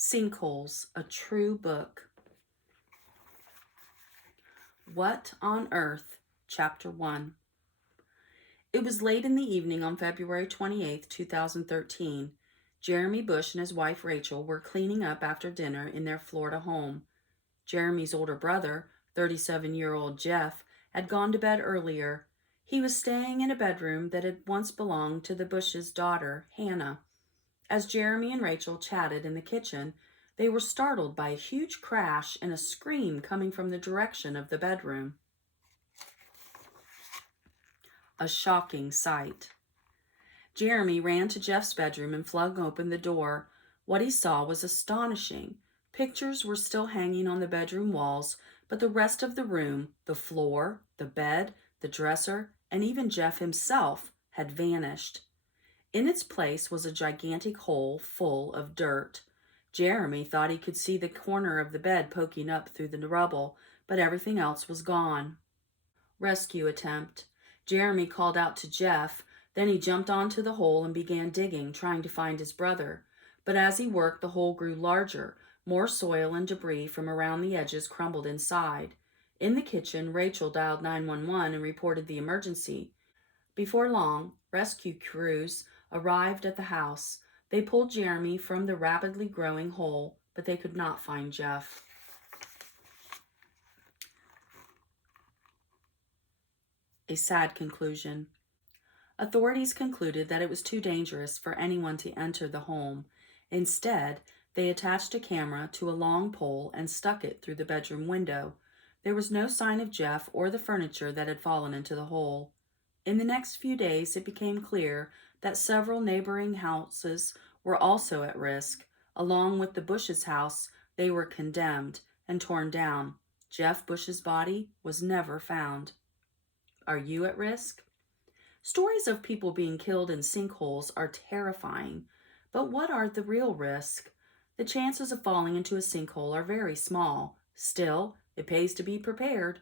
Sinkholes, a True Book. What on Earth? Chapter 1. It was late in the evening on February 28th, 2013. Jeremy Bush and his wife Rachel were cleaning up after dinner in their Florida home. Jeremy's older brother, 37-year-old Jeff, had gone to bed earlier. He was staying in a bedroom that had once belonged to the Bush's daughter, Hannah. As Jeremy and Rachel chatted in the kitchen, they were startled by a huge crash and a scream coming from the direction of the bedroom. A shocking sight. Jeremy ran to Jeff's bedroom and flung open the door. What he saw was astonishing. Pictures were still hanging on the bedroom walls, but the rest of the room, the floor, the bed, the dresser, and even Jeff himself had vanished. In its place was a gigantic hole full of dirt. Jeremy thought he could see the corner of the bed poking up through the rubble, but everything else was gone. Rescue attempt. Jeremy called out to Jeff. Then he jumped onto the hole and began digging, trying to find his brother. But as he worked, the hole grew larger. More soil and debris from around the edges crumbled inside. In the kitchen, Rachel dialed 911 and reported the emergency. Before long, rescue crews arrived at the house. They pulled Jeremy from the rapidly growing hole, but they could not find Jeff. A sad conclusion. Authorities concluded that it was too dangerous for anyone to enter the home. Instead, they attached a camera to a long pole and stuck it through the bedroom window. There was no sign of Jeff or the furniture that had fallen into the hole. In the next few days, it became clear that several neighboring houses were also at risk. Along with the Bush's house, they were condemned and torn down. Jeff Bush's body was never found. Are you at risk? Stories of people being killed in sinkholes are terrifying, but what are the real risks? The chances of falling into a sinkhole are very small. Still, it pays to be prepared.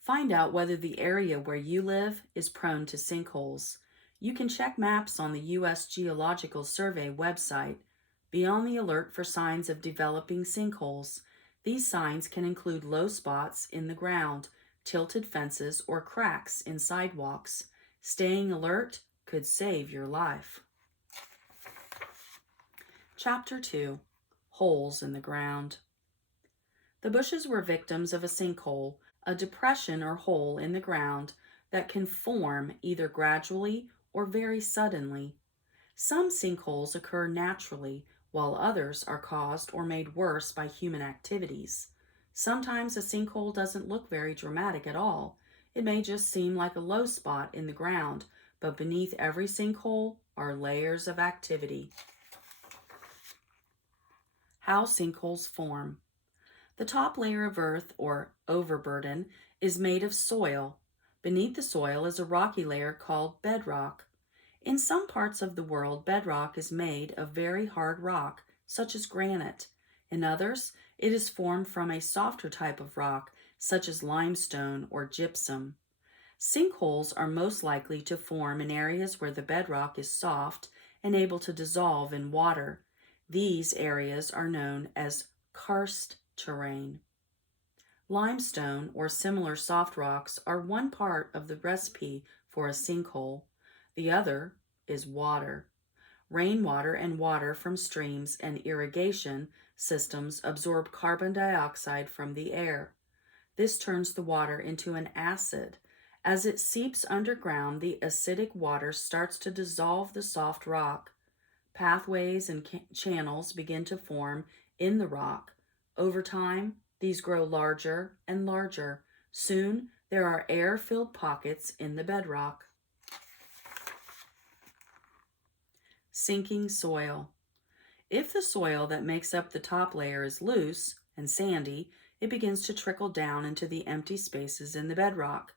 Find out whether the area where you live is prone to sinkholes. You can check maps on the U.S. Geological Survey website. Be on the alert for signs of developing sinkholes. These signs can include low spots in the ground, tilted fences, or cracks in sidewalks. Staying alert could save your life. Chapter 2. Holes in the Ground. The Bushes were victims of a sinkhole, a depression or hole in the ground that can form either gradually or very suddenly. Some sinkholes occur naturally, while others are caused or made worse by human activities. Sometimes a sinkhole doesn't look very dramatic at all. It may just seem like a low spot in the ground, but beneath every sinkhole are layers of activity. How sinkholes form. The top layer of earth, or overburden, is made of soil. Beneath the soil is a rocky layer called bedrock. In some parts of the world, bedrock is made of very hard rock, such as granite. In others, it is formed from a softer type of rock, such as limestone or gypsum. Sinkholes are most likely to form in areas where the bedrock is soft and able to dissolve in water. These areas are known as karst terrain. Limestone or similar soft rocks are one part of the recipe for a sinkhole. The other is water. Rainwater and water from streams and irrigation systems absorb carbon dioxide from the air. This turns the water into an acid. As it seeps underground, the acidic water starts to dissolve the soft rock. Pathways and channels begin to form in the rock. Over time, these grow larger and larger. Soon, there are air-filled pockets in the bedrock. Sinking soil. If the soil that makes up the top layer is loose and sandy, it begins to trickle down into the empty spaces in the bedrock.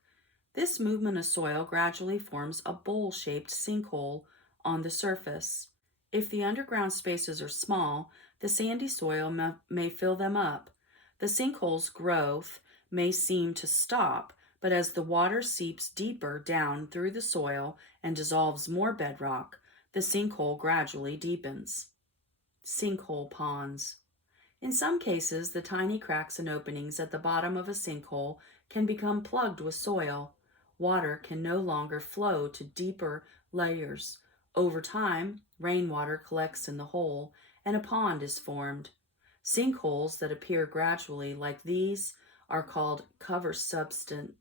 This movement of soil gradually forms a bowl-shaped sinkhole on the surface. If the underground spaces are small, the sandy soil may fill them up. The sinkhole's growth may seem to stop, but as the water seeps deeper down through the soil and dissolves more bedrock, the sinkhole gradually deepens. sinkhole ponds. In some cases, the tiny cracks and openings at the bottom of a sinkhole can become plugged with soil. Water can no longer flow to deeper layers. Over time, rainwater collects in the hole and a pond is formed. Sinkholes that appear gradually like these are called cover subsidence.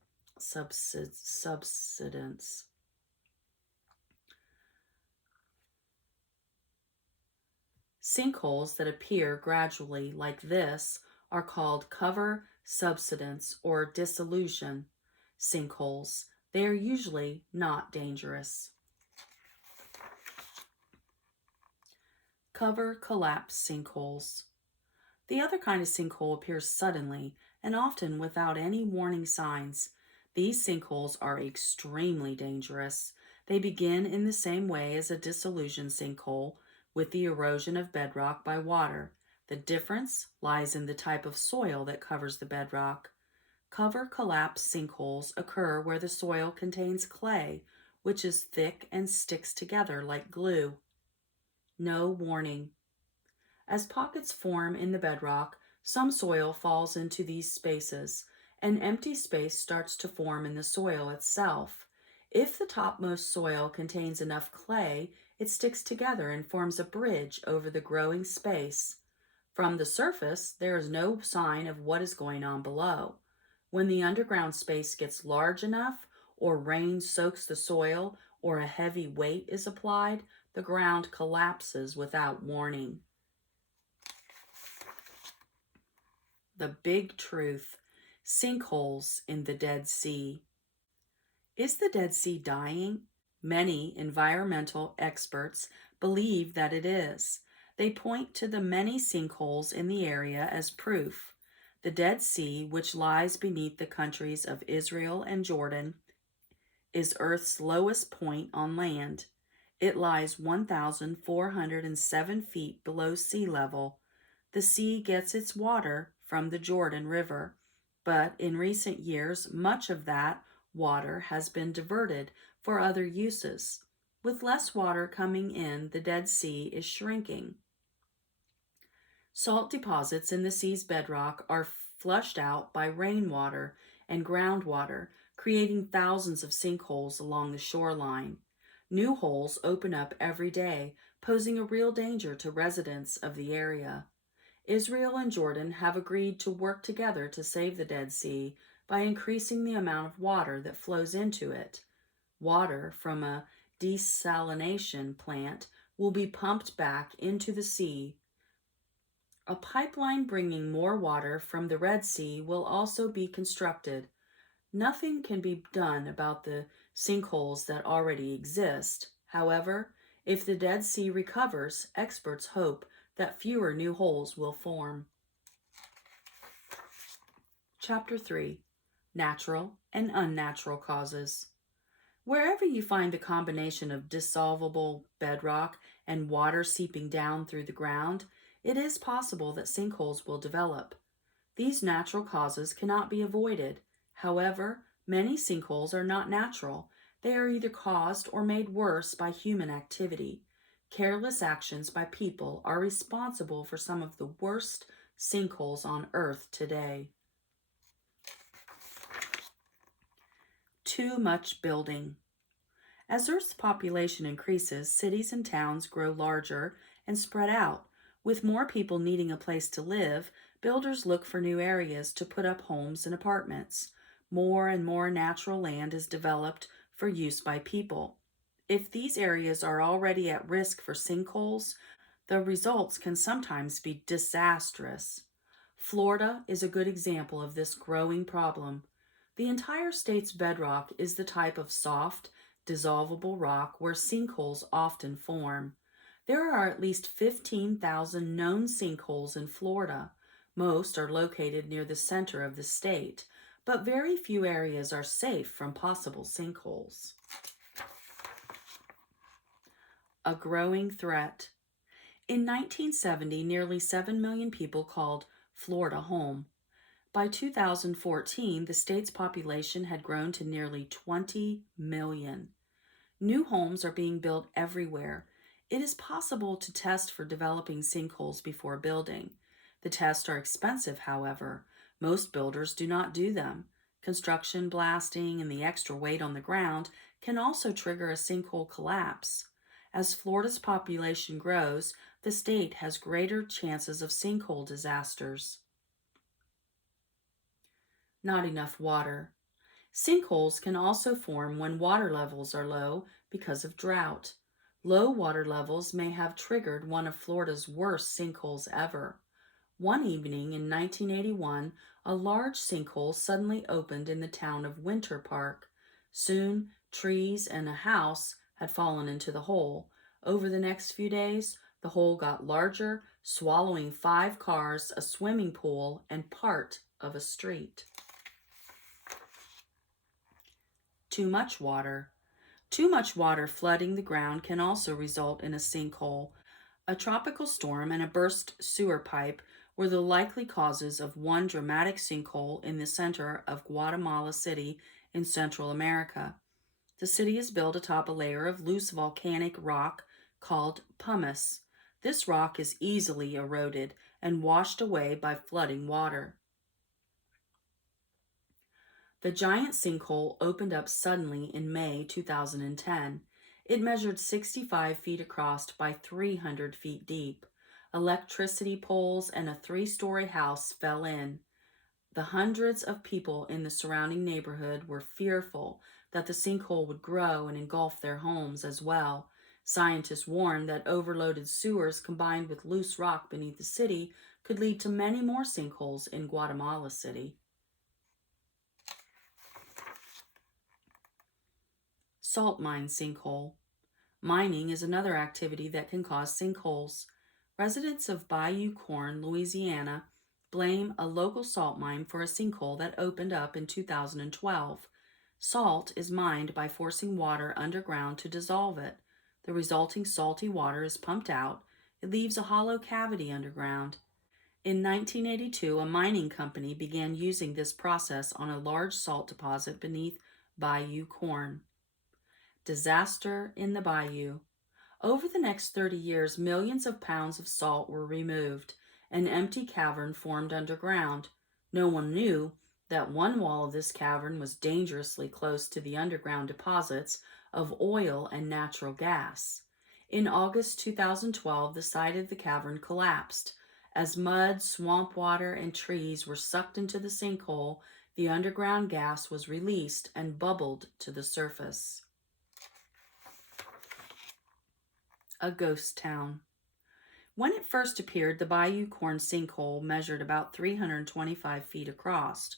Sinkholes that appear gradually like this are called cover subsidence or dissolution sinkholes. They are usually not dangerous. Cover collapse sinkholes. The other kind of sinkhole appears suddenly and often without any warning signs. These sinkholes are extremely dangerous. They begin in the same way as a dissolution sinkhole, with the erosion of bedrock by water. The difference lies in the type of soil that covers the bedrock. Cover collapse sinkholes occur where the soil contains clay, which is thick and sticks together like glue. No warning. As pockets form in the bedrock, some soil falls into these spaces. An empty space starts to form in the soil itself. If the topmost soil contains enough clay, it sticks together and forms a bridge over the growing space. From the surface, there is no sign of what is going on below. When the underground space gets large enough, or rain soaks the soil, or a heavy weight is applied, the ground collapses without warning. The big truth: sinkholes in the Dead Sea. Is the Dead Sea dying? Many environmental experts believe that it is. They point to the many sinkholes in the area as proof. The Dead Sea, which lies beneath the countries of Israel and Jordan, is Earth's lowest point on land. It lies 1,407 feet below sea level. The sea gets its water from the Jordan River, but in recent years, much of that water has been diverted for other uses. With less water coming in, the Dead Sea is shrinking. Salt deposits in the sea's bedrock are flushed out by rainwater and groundwater, creating thousands of sinkholes along the shoreline. New holes open up every day, posing a real danger to residents of the area. Israel and Jordan have agreed to work together to save the Dead Sea by increasing the amount of water that flows into it. Water from a desalination plant will be pumped back into the sea. A pipeline bringing more water from the Red Sea will also be constructed. Nothing can be done about the sinkholes that already exist. However, if the Dead Sea recovers, experts hope that fewer new holes will form. Chapter 3: Natural and Unnatural Causes. Wherever you find the combination of dissolvable bedrock and water seeping down through the ground, it is possible that sinkholes will develop. These natural causes cannot be avoided. However, many sinkholes are not natural. They are either caused or made worse by human activity. Careless actions by people are responsible for some of the worst sinkholes on Earth today. Too much building. As Earth's population increases, cities and towns grow larger and spread out. With more people needing a place to live, builders look for new areas to put up homes and apartments. More and more natural land is developed for use by people. If these areas are already at risk for sinkholes, the results can sometimes be disastrous. Florida is a good example of this growing problem. The entire state's bedrock is the type of soft, dissolvable rock where sinkholes often form. There are at least 15,000 known sinkholes in Florida. Most are located near the center of the state, but very few areas are safe from possible sinkholes. A growing threat. In 1970, nearly 7 million people called Florida home. By 2014, the state's population had grown to nearly 20 million. New homes are being built everywhere. It is possible to test for developing sinkholes before building. The tests are expensive, however. Most builders do not do them. Construction, blasting, and the extra weight on the ground can also trigger a sinkhole collapse. As Florida's population grows, the state has greater chances of sinkhole disasters. Not enough water. Sinkholes can also form when water levels are low because of drought. Low water levels may have triggered one of Florida's worst sinkholes ever. One evening in 1981, a large sinkhole suddenly opened in the town of Winter Park. Soon, trees and a house had fallen into the hole. Over the next few days, the hole got larger, swallowing 5 cars, a swimming pool, and part of a street. Too much water. Too much water flooding the ground can also result in a sinkhole. A tropical storm and a burst sewer pipe were the likely causes of one dramatic sinkhole in the center of Guatemala City in Central America. The city is built atop a layer of loose volcanic rock called pumice. This rock is easily eroded and washed away by flooding water. The giant sinkhole opened up suddenly in May 2010. It measured 65 feet across by 300 feet deep. Electricity poles and a 3-story house fell in. The hundreds of people in the surrounding neighborhood were fearful that the sinkhole would grow and engulf their homes as well. Scientists warned that overloaded sewers combined with loose rock beneath the city could lead to many more sinkholes in Guatemala City. Salt mine sinkhole. Mining is another activity that can cause sinkholes. Residents of Bayou Corn, Louisiana, blame a local salt mine for a sinkhole that opened up in 2012. Salt is mined by forcing water underground to dissolve it. The resulting salty water is pumped out. It leaves a hollow cavity underground. In 1982, a mining company began using this process on a large salt deposit beneath Bayou Corn. Disaster in the bayou. Over the next 30 years, millions of pounds of salt were removed. An empty cavern formed underground. No one knew that one wall of this cavern was dangerously close to the underground deposits of oil and natural gas. In August 2012, the side of the cavern collapsed. As mud, swamp water, and trees were sucked into the sinkhole, the underground gas was released and bubbled to the surface. A ghost town. When it first appeared, the Bayou Corn sinkhole measured about 325 feet across.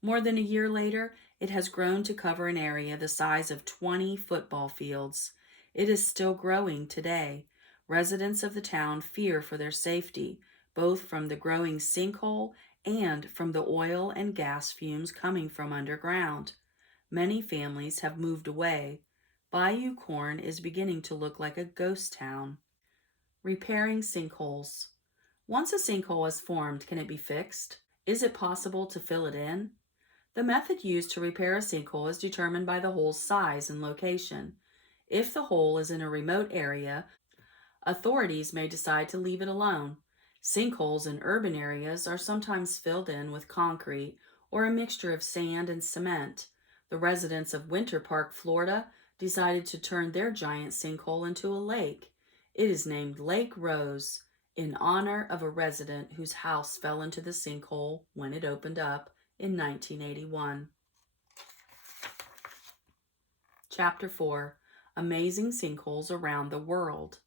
More than a year later, it has grown to cover an area the size of 20 football fields. It is still growing today. Residents of the town fear for their safety, both from the growing sinkhole and from the oil and gas fumes coming from underground. Many families have moved away. Bayou Corn is beginning to look like a ghost town. Repairing sinkholes. Once a sinkhole is formed, can it be fixed? Is it possible to fill it in? The method used to repair a sinkhole is determined by the hole's size and location. If the hole is in a remote area, authorities may decide to leave it alone. Sinkholes in urban areas are sometimes filled in with concrete or a mixture of sand and cement. The residents of Winter Park, Florida, decided to turn their giant sinkhole into a lake. It is named Lake Rose in honor of a resident whose house fell into the sinkhole when it opened up in 1981. Chapter 4. Amazing Sinkholes Around the World.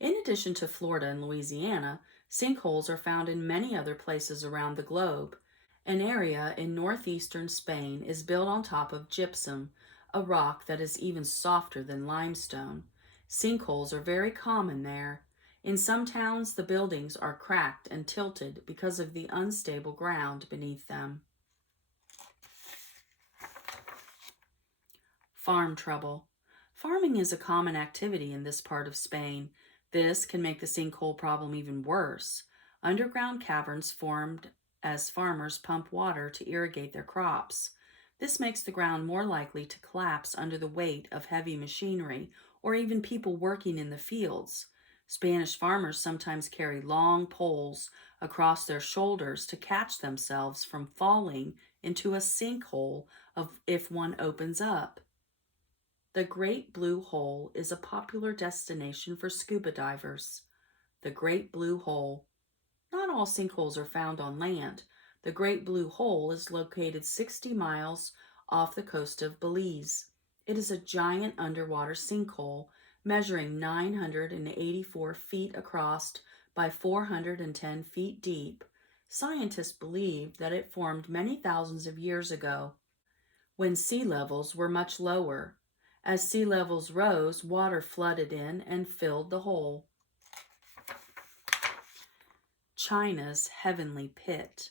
In addition to Florida and Louisiana, sinkholes are found in many other places around the globe. An area in northeastern Spain is built on top of gypsum, a rock that is even softer than limestone. Sinkholes are very common there. In some towns, the buildings are cracked and tilted because of the unstable ground beneath them. Farm trouble. Farming is a common activity in this part of Spain. This can make the sinkhole problem even worse. Underground caverns formed as farmers pump water to irrigate their crops. This makes the ground more likely to collapse under the weight of heavy machinery or even people working in the fields. Spanish farmers sometimes carry long poles across their shoulders to catch themselves from falling into a sinkhole if one opens up. The Great Blue Hole is a popular destination for scuba divers. The Great Blue Hole. Not all sinkholes are found on land. The Great Blue Hole is located 60 miles off the coast of Belize. It is a giant underwater sinkhole measuring 984 feet across by 410 feet deep. Scientists believe that it formed many thousands of years ago when sea levels were much lower. As sea levels rose, water flooded in and filled the hole. China's Heavenly Pit.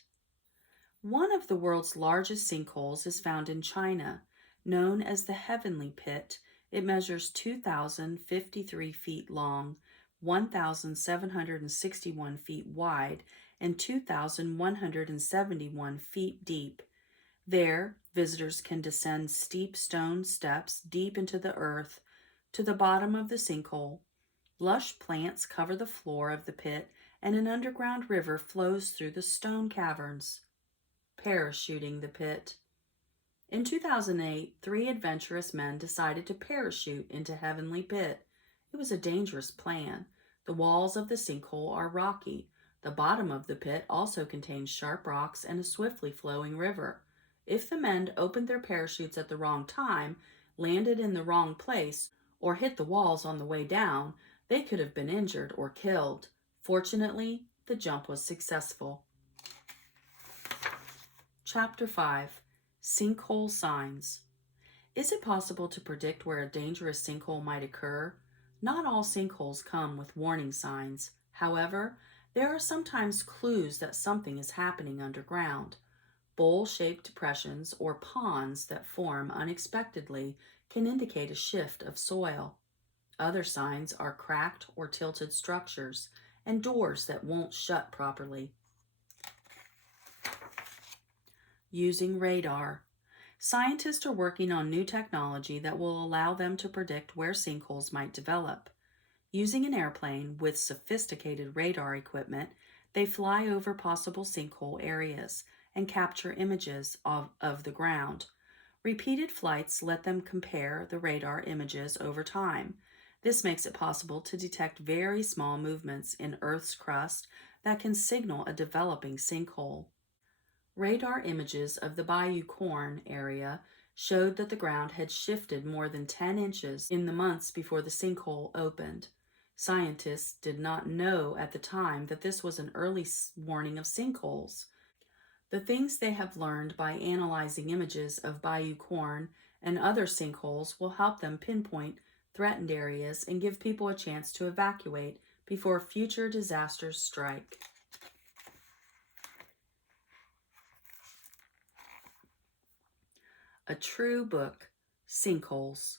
One of the world's largest sinkholes is found in China. Known as the Heavenly Pit, it measures 2,053 feet long, 1,761 feet wide, and 2,171 feet deep. There, visitors can descend steep stone steps deep into the earth to the bottom of the sinkhole. Lush plants cover the floor of the pit, and an underground river flows through the stone caverns. Parachuting the pit. In 2008, 3 adventurous men decided to parachute into Heavenly Pit. It was a dangerous plan. The walls of the sinkhole are rocky. The bottom of the pit also contains sharp rocks and a swiftly flowing river. If the men opened their parachutes at the wrong time, landed in the wrong place, or hit the walls on the way down, they could have been injured or killed. Fortunately, the jump was successful. Chapter 5. Sinkhole Signs. Is it possible to predict where a dangerous sinkhole might occur? Not all sinkholes come with warning signs. However, there are sometimes clues that something is happening underground. Bowl-shaped depressions or ponds that form unexpectedly can indicate a shift of soil. Other signs are cracked or tilted structures and doors that won't shut properly. Using radar. Scientists are working on new technology that will allow them to predict where sinkholes might develop. Using an airplane with sophisticated radar equipment, they fly over possible sinkhole areas and capture images of the ground. Repeated flights let them compare the radar images over time. This makes it possible to detect very small movements in Earth's crust that can signal a developing sinkhole. Radar images of the Bayou Corn area showed that the ground had shifted more than 10 inches in the months before the sinkhole opened. Scientists did not know at the time that this was an early warning of sinkholes. The things they have learned by analyzing images of Bayou Corn and other sinkholes will help them pinpoint threatened areas and give people a chance to evacuate before future disasters strike. A true book, Sinkholes.